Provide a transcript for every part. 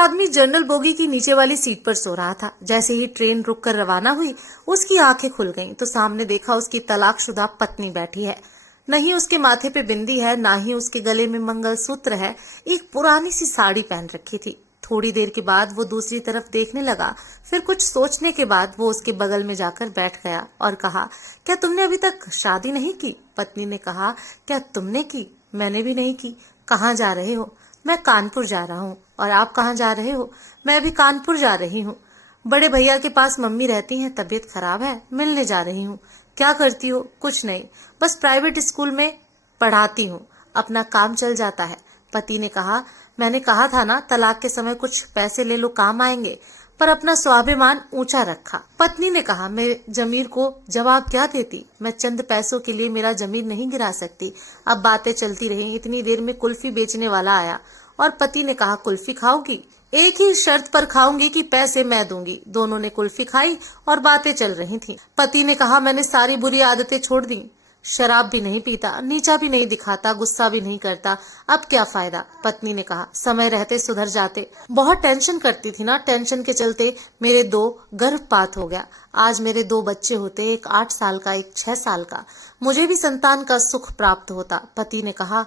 आदमी general bogie की नीचे वाली सीट पर सो रहा था। जैसे ही ट्रेन रुककर रवाना हुई, उसकी आंखें खुल गईं तो सामने देखा उसकी तलाकशुदा पत्नी बैठी है। नहीं उसके माथे पे बिंदी है, ना ही उसके गले में मंगलसूत्र है। एक पुरानी सी साड़ी पहन रखी थी। थोड़ी देर के बाद वो दूसरी तरफ देखने लगा। फिर कुछ सोचने के बाद वो उसके बगल में जाकर बैठ गया और कहा, क्या तुमने अभी तक शादी नहीं की? पत्नी ने कहा, क्या तुमने की? मैंने भी नहीं की। कहाँ जा रहे हो? मैं कानपुर जा रहा हूँ। और आप कहाँ जा रहे हो? मैं भी कानपुर जा रही हूँ। बड़े भैया के पास मम्मी रहती हैं, तबीयत खराब है, मिलने जा रही हूँ। क्या करती हो? कुछ नहीं, बस प्राइवेट स्कूल में पढ़ाती हूँ, अपना काम चल जाता है। पति ने कहा, मैंने कहा था ना, तलाक के समय कुछ पैसे ले लो, काम आएंगे। पर अपना स्वाभिमान ऊंचा रखा। पत्नी ने कहा, मैं जमीर को जवाब क्या देती? मैं चंद पैसों के लिए मेरा जमीर नहीं गिरा सकती। अब बातें चलती रही। इतनी देर में कुल्फी बेचने वाला आया और पति ने कहा, कुल्फी खाओगी? एक ही शर्त पर खाऊंगी कि पैसे मैं दूंगी। दोनों ने कुल्फी खाई और बातें चल रही थीं। पति ने कहा, मैंने सारी बुरी आदतें छोड़ दी। शराब भी नहीं पीता, नीचा भी नहीं दिखाता, गुस्सा भी नहीं करता। अब क्या फायदा? पत्नी ने कहा, समय रहते सुधर जाते। बहुत टेंशन करती थी ना, टेंशन के चलते मेरे 2 गर्भपात हो गया। आज मेरे 2 बच्चे होते, एक 8 साल का, एक 6 साल का। मुझे भी संतान का सुख प्राप्त होता। पति ने कहा,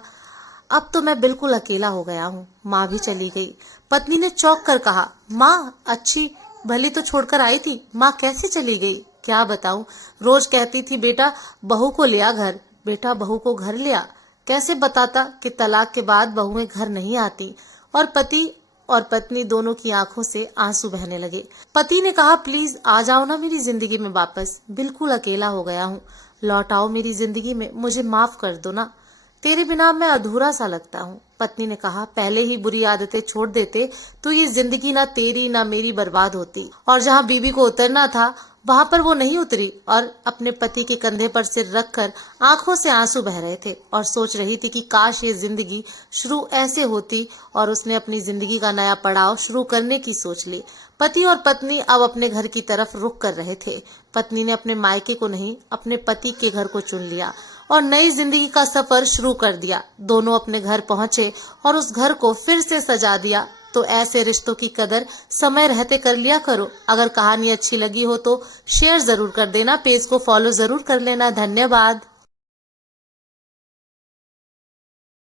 अब तो मैं बिल्कुल अकेला हो गया हूँ। माँ भी चली गई। पत्नी ने चौंक कर कहा, माँ अच्छी भली तो छोड़कर आई थी, माँ कैसे चली गई? क्या बताऊं, रोज कहती थी, बेटा बहू को लिया घर, बेटा बहू को घर लिया। कैसे बताता कि तलाक के बाद बहुएं घर नहीं आती? और पति और पत्नी दोनों की आंखों से आंसू बहने लगे। पति ने कहा, प्लीज आ जाओ ना मेरी जिंदगी में वापस, बिल्कुल अकेला हो गया हूँ, लौट आओ मेरी जिंदगी में, मुझे माफ कर दो ना, तेरे बिना मैं अधूरा सा लगता हूँ। पत्नी ने कहा, पहले ही बुरी आदतें छोड़ देते तो ये जिंदगी ना तेरी ना मेरी बर्बाद होती। और जहाँ बीवी को उतरना था वहां पर वो नहीं उतरी और अपने पति के कंधे पर सिर रखकर आंखों से आंसू बह रहे थे और सोच रही थी कि काश ये जिंदगी शुरू ऐसे होती। और उसने अपनी जिंदगी का नया पड़ाव शुरू करने की सोच ली। पति और पत्नी अब अपने घर की तरफ रुख कर रहे थे। पत्नी ने अपने मायके को नहीं, अपने पति के घर को चुन लिया और नई जिंदगी का सफर शुरू कर दिया। दोनों अपने घर पहुंचे और उस घर को फिर से सजा दिया। तो ऐसे रिश्तों की कदर समय रहते कर लिया करो। अगर कहानी अच्छी लगी हो तो शेयर जरूर कर देना, पेज को फॉलो जरूर कर लेना। धन्यवाद।